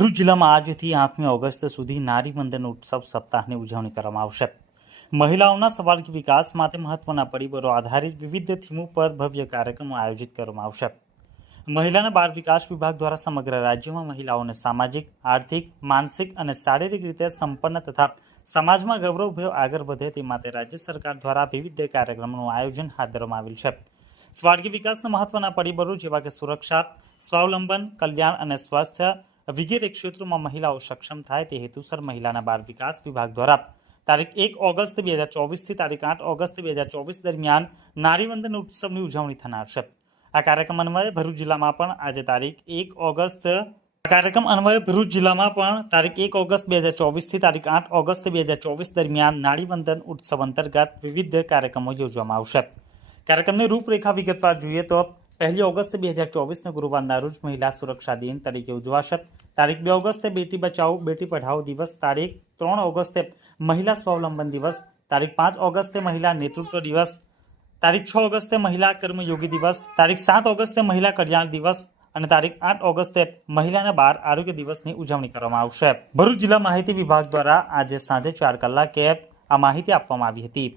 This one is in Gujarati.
ભરૂચ જિલ્લામાં આજથી 8મી ઓગસ્ટ સુધી નારી વંદન ઉત્સવ સપ્તાહની ઉજવણી કરવામાં આવશે। મહિલાઓના સર્વાંગી વિકાસ માટે મહત્વના પરિબળો આધારિત વિવિધ થીમો પર ભવ્ય કાર્યક્રમો આયોજિત કરવામાં આવશે। મહિલાના બાળ વિકાસ વિભાગ દ્વારા સમગ્ર રાજ્યમાં મહિલાઓને સામાજિક, આર્થિક, માનસિક અને શારીરિક રીતે સંપન્ન તથા સમાજમાં ગૌરવભેર આગળ વધે તે માટે રાજ્ય સરકાર દ્વારા વિવિધ કાર્યક્રમોનું આયોજન હાથ ધરવામાં આવેલ છે। સર્વાંગી વિકાસના મહત્વના પરિબળો જેવા કે સુરક્ષા, સ્વાવલંબન, કલ્યાણ અને સ્વાસ્થ્ય વગેરે ક્ષેત્રોમાં મહિલાઓ સક્ષમ થાય તે હેતુસર મહિલાના બાળ વિકાસ વિભાગ દ્વારા તારીખ 1 ઓગસ્ટ 2024 થી તારીખ 8 ઓગસ્ટ 2024 દરમિયાન નારીવંદન ઉત્સવની ઉજવણી થનાર છે। આ કાર્યક્રમ અન્વયે ભરૂચ જિલ્લામાં પણ આજે તારીખ 1 ઓગસ્ટ 2024 થી તારીખ 8 ઓગસ્ટ 2024 દરમિયાન નારીવંદન ઉત્સવ અંતર્ગત વિવિધ કાર્યક્રમો યોજવામાં આવશે। કાર્યક્રમની રૂપરેખા વિગતવાર જોઈએ તો 1 ઓગસ્ટ 2024 ગુરુવારના રોજ મહિલા સુરક્ષા દિન તરીકે ઉજવાશે। તારીખ 2 ઓગસ્ટે બેટી બચાવો બેટી પઢાઓ દિવસ, તારીખ 3 ઓગસ્ટે મહિલા સ્વાવલંબન દિવસ, તારીખ 5 ઓગસ્ટે મહિલા નેતૃત્વ દિવસ, તારીખ 6 ઓગસ્ટે મહિલા કર્મયોગી દિવસ, તારીખ 7 ઓગસ્ટે મહિલા કલ્યાણ દિવસ અને તારીખ 8 ઓગસ્ટે મહિલાના બાળ આરોગ્ય દિવસની ઉજવણી કરવામાં આવશે। ભરૂચ જિલ્લા માહિતી વિભાગ દ્વારા આજે સાંજે 4 કલાકે આ માહિતી આપવામાં આવી હતી।